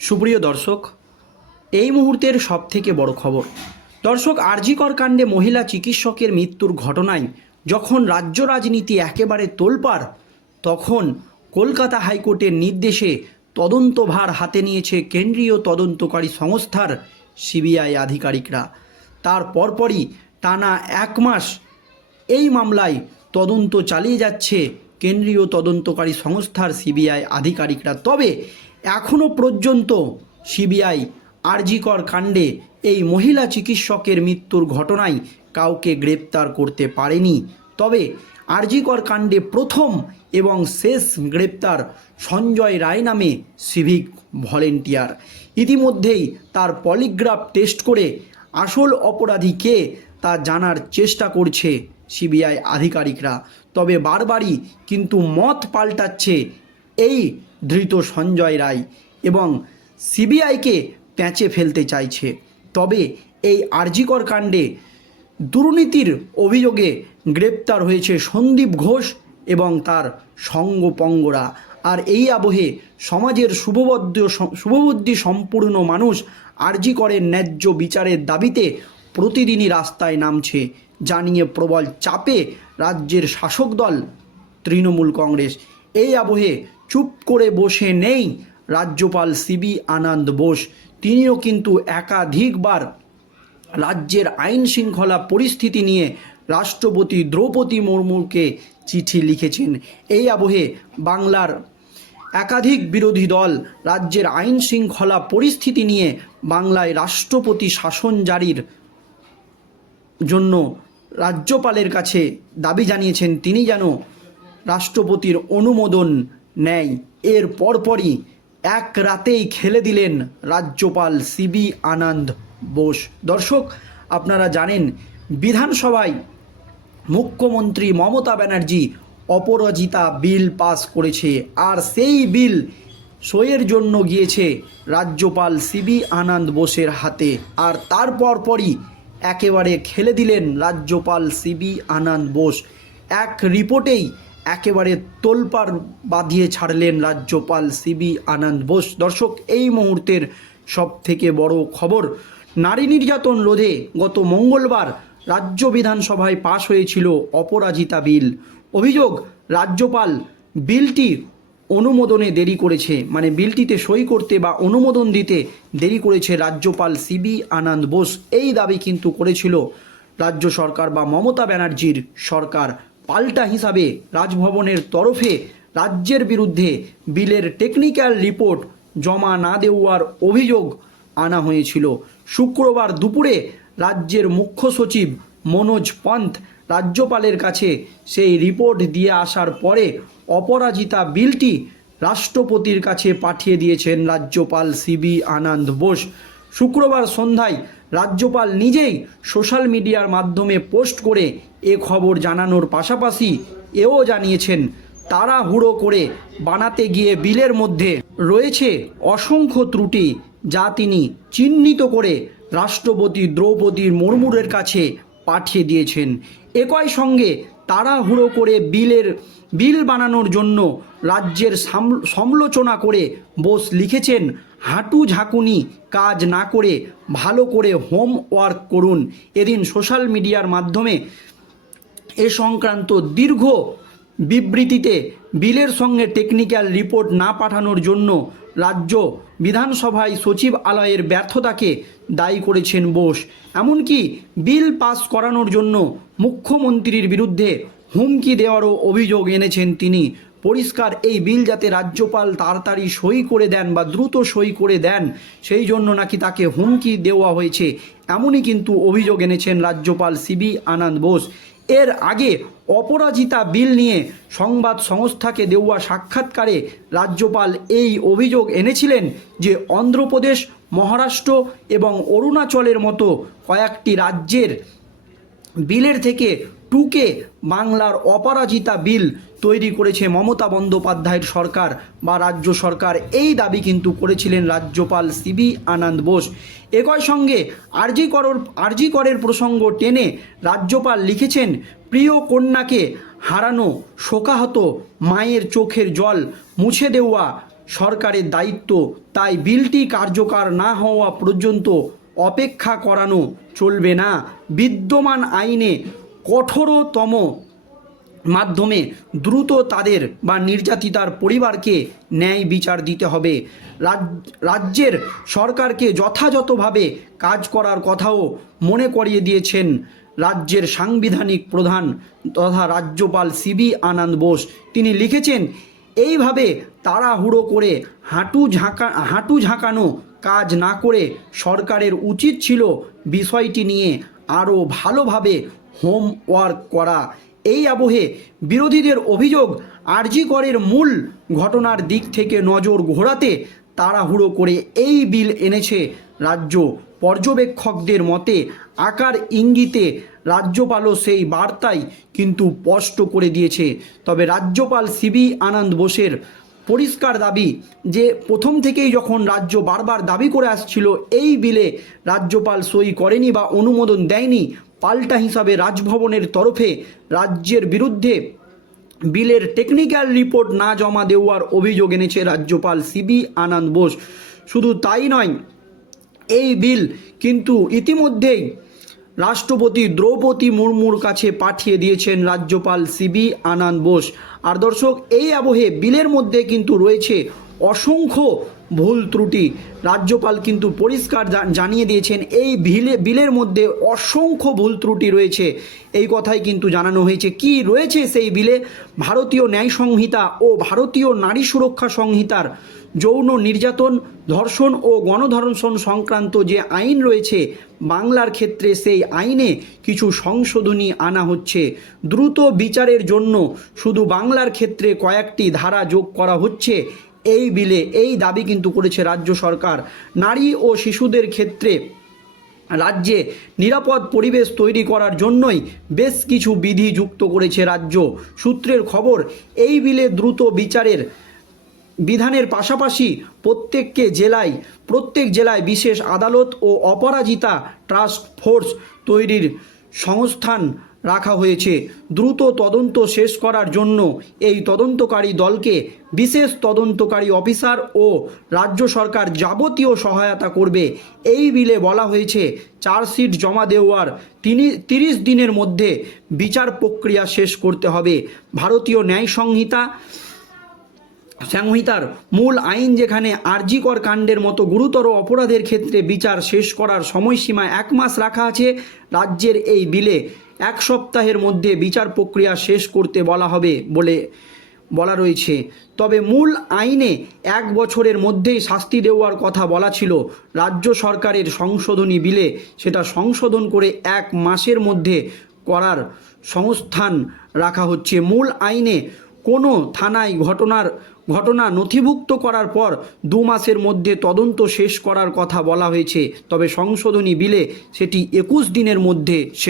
সুপ্রিয় দর্শক, এই মুহূর্তের সবথেকে বড় খবর। দর্শক, আরজিকর কাণ্ডে মহিলা চিকিৎসকের মৃত্যুর ঘটনায় যখন রাজ্য রাজনীতি একেবারে তোলপাড়, তখন কলকাতা হাইকোর্টের নির্দেশে তদন্তভার হাতে নিয়েছে কেন্দ্রীয় তদন্তকারী সংস্থার সিবিআই আধিকারিকরা। তার পরপরই টানা এক মাস এই মামলায় তদন্ত চালিয়ে যাচ্ছে কেন্দ্রীয় তদন্তকারী সংস্থার সিবিআই আধিকারিকরা। তবে এখনও পর্যন্ত সিবিআই আরজিকর কাণ্ডে এই মহিলা চিকিৎসকের মৃত্যুর ঘটনায় কাউকে গ্রেপ্তার করতে পারেনি। তবে আরজিকর কাণ্ডে প্রথম এবং শেষ গ্রেপ্তার সঞ্জয় রায় নামে সিভিক ভলেন্টিয়ার। ইতিমধ্যেই তার পলিগ্রাফ টেস্ট করে আসল অপরাধী কে তা জানার চেষ্টা করছে সিবিআই আধিকারিকরা। তবে বারবারই কিন্তু মত পাল্টাচ্ছে এই ধৃত সঞ্জয় রায় এবং সিবিআইকে প্যাঁচে ফেলতে চাইছে। তবে এই আরজিকর কাণ্ডে দুর্নীতির অভিযোগে গ্রেপ্তার হয়েছে সন্দীপ ঘোষ এবং তার সঙ্গপঙ্গরা আর এই আবহে সমাজের শুভবদ্ধ শুভবুদ্ধি সম্পূর্ণ মানুষ আরজি করেন ন্যায্য বিচারের দাবিতে প্রতিদিনই রাস্তায় নামছে, জানিয়ে প্রবল চাপে রাজ্যের শাসক দল তৃণমূল কংগ্রেস। এই আবহে চুপ করে বসে নেই রাজ্যপাল সিবি আনন্দ বোস। তিনিও কিন্তু একাধিকবার রাজ্যের আইন শৃঙ্খলা পরিস্থিতি নিয়ে রাষ্ট্রপতি দ্রৌপদী মুর্মুকে চিঠি লিখেছেন। এই আবহে বাংলার একাধিক বিরোধী দল রাজ্যের আইন শৃঙ্খলা পরিস্থিতি নিয়ে বাংলায় রাষ্ট্রপতি শাসন জারির জন্য রাজ্যপালের কাছে দাবি জানিয়েছেন। তিনি যেন রাষ্ট্রপতির অনুমোদন নেয় এর পরপরই এক রাতেই খেলে দিলেন রাজ্যপাল সিবি আনন্দ বোস। দর্শক, আপনারা জানেন, বিধানসভায় মুখ্যমন্ত্রী মমতা ব্যানার্জি অপরাজিতা বিল পাস করেছে আর সেই বিল সইয়ের জন্য গিয়েছে রাজ্যপাল সিবি আনন্দ বোসের হাতে। আর তারপর পরই একেবারে খেলে দিলেন রাজ্যপাল সিবি আনন্দ বোস। এক রিপোর্টেই একেবারে তোলপাড় বাঁধিয়ে ছাড়লেন রাজ্যপাল সিবি আনন্দ বোস। দর্শক, এই মুহূর্তের সব থেকে বড় খবর, নারী নির্যাতন রোধে গত মঙ্গলবার রাজ্য বিধানসভায় পাশ হয়েছিল অপরাজিতা বিল। অভিযোগ, রাজ্যপাল বিলটি অনুমোদনে দেরি করেছে মানে বিলটিতে সই করতে বা অনুমোদন দিতে দেরি করেছে রাজ্যপাল সিবি আনন্দ বোস। এই দাবি কিন্তু করেছিল রাজ্য সরকার বা মমতা ব্যানার্জির সরকার। পাল্টা হিসাবে রাজভবনের তরফে রাজ্যের বিরুদ্ধে বিলের টেকনিক্যাল রিপোর্ট জমা না দেওয়ার অভিযোগ আনা হয়েছিল। শুক্রবার দুপুরে রাজ্যের মুখ্য সচিব মনোজ পন্থ রাজ্যপালের কাছে সেই রিপোর্ট দিয়ে আসার পরে অপরাজিতা বিলটি রাষ্ট্রপতির কাছে পাঠিয়ে দিয়েছেন রাজ্যপাল সিবি আনন্দ বোস। শুক্রবার সন্ধ্যায় রাজ্যপাল নিজেই সোশ্যাল মিডিয়ার মাধ্যমে পোস্ট করে এ খবর জানানোর পাশাপাশি এও জানিয়েছেন তাড়াহুড়ো করে বানাতে গিয়ে বিলের মধ্যে রয়েছে অসংখ্য ত্রুটি যা তিনি চিহ্নিত করে রাষ্ট্রপতি দ্রৌপদী মুর্মুরের কাছে পাঠিয়ে দিয়েছেন। একই সঙ্গে তাড়াহুড়ো করে বিলের, বিল বানানোর জন্য রাজ্যের সমালোচনা করে বোস লিখেছেন হাঁটু ঝাঁকুনি কাজ না করে ভালো করে হোমওয়ার্ক করুন। এদিন সোশ্যাল মিডিয়ার মাধ্যমে এ সংক্রান্ত দীর্ঘ বিবৃতিতে বিলের সঙ্গে টেকনিক্যাল রিপোর্ট না পাঠানোর জন্য রাজ্য বিধানসভায় সচিবালয়ের ব্যর্থতাকে দায়ী করেছেন বোস। এমনকি বিল পাস করানোর জন্য মুখ্যমন্ত্রীর বিরুদ্ধে হুমকি দেওয়ারও অভিযোগ এনেছেন তিনি। পরিষ্কার এই বিল যাতে রাজ্যপাল তাড়াতাড়ি সই করে দেন বা দ্রুত সই করে দেন, সেই জন্য নাকি তাকে হুমকি দেওয়া হয়েছে। এমনই কিন্তু অভিযোগ এনেছেন রাজ্যপাল সিবি আনন্দ বোস। এর আগে অপরাজিতা বিল নিয়ে সংবাদ সংস্থাকে দেওয়া সাক্ষাৎকারে রাজ্যপাল এই অভিযোগ এনেছিলেন যে অন্ধ্রপ্রদেশ, মহারাষ্ট্র এবং অরুণাচলের মতো কয়েকটি রাজ্যের বিলের থেকে টুকে বাংলার অপরাজিতা বিল তৈরি করেছে মমতা বন্দ্যোপাধ্যায়ের সরকার বা রাজ্য সরকার। এই দাবি কিন্তু করেছিলেন রাজ্যপাল সিবি আনন্দ বোস। একই সঙ্গে আরজি করর, আরজি করের প্রসঙ্গ টেনে রাজ্যপাল লিখেছেন, প্রিয় কন্যাকে হারানো শোকাহত মায়ের চোখের জল মুছে দেওয়া সরকারের দায়িত্ব। তাই বিলটি কার্যকর না হওয়া পর্যন্ত অপেক্ষা করানো চলবে না। বিদ্যমান আইনে কঠোরতম মাধ্যমে দ্রুত তাদের বা নির্যাতিতার পরিবারকে ন্যায় বিচার দিতে হবে। রাজ- রাজ্যের সরকারকে যথাযথভাবে কাজ করার কথাও মনে করিয়ে দিয়েছেন রাজ্যের সাংবিধানিক প্রধান তথা রাজ্যপাল সিবি আনন্দ বোস। তিনি লিখেছেন, এইভাবে তাড়াহুড়ো করে হাঁটু ঝাঁকা, হাঁটু ঝাঁকানো কাজ না করে সরকারের উচিত ছিল বিষয়টি নিয়ে আরও ভালোভাবে হোমওয়ার্ক করা। এই আবহে বিরোধীদের অভিযোগ, আরজি করের মূল ঘটনার দিক থেকে নজর ঘোরাতে তাড়াহুড়ো করে এই বিল এনেছে রাজ্য পর্যবেক্ষকদের মতে, আকার ইঙ্গিতে রাজ্যপালও সেই বার্তাই কিন্তু স্পষ্ট করে দিয়েছে। তবে রাজ্যপাল সিবি আনন্দ বোসের পরিষ্কার দাবি যে, প্রথম থেকেই যখন রাজ্য বারবার দাবি করে আসছিল, এই বিলে রাজ্যপাল সই করেনি বা অনুমোদন দেয়নি পাল্টা হিসাবে রাজভবনের তরফে রাজ্যের বিরুদ্ধে বিলের টেকনিক্যাল রিপোর্ট না জমা দেওয়ার অভিযোগ এনেছে রাজ্যপাল সিবি আনন্দ বোস। শুধু তাই নয়, এই বিল কিন্তু ইতিমধ্যেই রাষ্ট্রপতি দ্রৌপদী মুর্মুর কাছে পাঠিয়ে দিয়েছেন রাজ্যপাল সিবি আনন্দ বোস। আর দর্শক, এই আবহে বিলের মধ্যে কিন্তু রয়েছে অসংখ্য ভুল ত্রুটি। রাজ্যপাল কিন্তু পরিষ্কার জানিয়ে দিয়েছেন, এই বিলে, বিলের মধ্যে অসংখ্য ভুল ত্রুটি রয়েছে। এই কথাই কিন্তু জানানো হয়েছে। কি রয়েছে সেই বিলে? ভারতীয় ন্যায় সংহিতা ও ভারতীয় নারী সুরক্ষা সংহিতার যৌন নির্যাতন, ধর্ষণ ও গণধর্ষণ সংক্রান্ত যে আইন রয়েছে, বাংলার ক্ষেত্রে সেই আইনে কিছু সংশোধনী আনা হচ্ছে। দ্রুত বিচারের জন্য শুধু বাংলার ক্ষেত্রে কয়েকটি ধারা যোগ করা হচ্ছে। এই বিলে এই দাবি কিন্তু করেছে রাজ্য সরকার। নারী ও শিশুদের ক্ষেত্রে রাজ্যে নিরাপদ পরিবেশ তৈরি করার জন্যই বেশ কিছু বিধি যুক্ত করেছে রাজ্য। সূত্রের খবর, এই বিলে দ্রুত বিচারের বিধানের পাশাপাশি প্রত্যেককে জেলায়, প্রত্যেক জেলায় বিশেষ আদালত ও অপরাজিতা ট্রাস্ট ফোর্স তৈরির সংস্থান রাখা হয়েছে। দ্রুত তদন্ত শেষ করার জন্য এই তদন্তকারী দলকে বিশেষ তদন্তকারী অফিসার ও রাজ্য সরকার যাবতীয় সহায়তা করবে। এই বিলে বলা হয়েছে, চার্জশিট জমা দেওয়ার তিনি তিরিশ দিনের মধ্যে বিচার প্রক্রিয়া শেষ করতে হবে। ভারতীয় ন্যায় সংহিতা সংহিতার মূল আইন যেখানে আরজিকর কাণ্ডের মতো গুরুতর অপরাধের ক্ষেত্রে বিচার শেষ করার সময়সীমা এক মাস রাখা আছে, রাজ্যের এই বিলে। এক সপ্তাহের মধ্যে বিচার প্রক্রিয়া শেষ করতে বলা হবে বলে বলা রয়েছে। তবে মূল আইনে এক বছরের মধ্যেই শাস্তি দেওয়ার কথা বলা ছিল। রাজ্য সরকারের সংশোধনী বিলে সেটা সংশোধন করে এক মাসের মধ্যে করার সংস্থান রাখা হচ্ছে। মূল আইনে কোনো থানায় ঘটনার, ঘটনা নথিভুক্ত করার পর দু মাসের মধ্যে তদন্ত শেষ করার কথা বলা হয়েছে। তবে সংশোধনী বিলে সেটি একুশ দিনের মধ্যে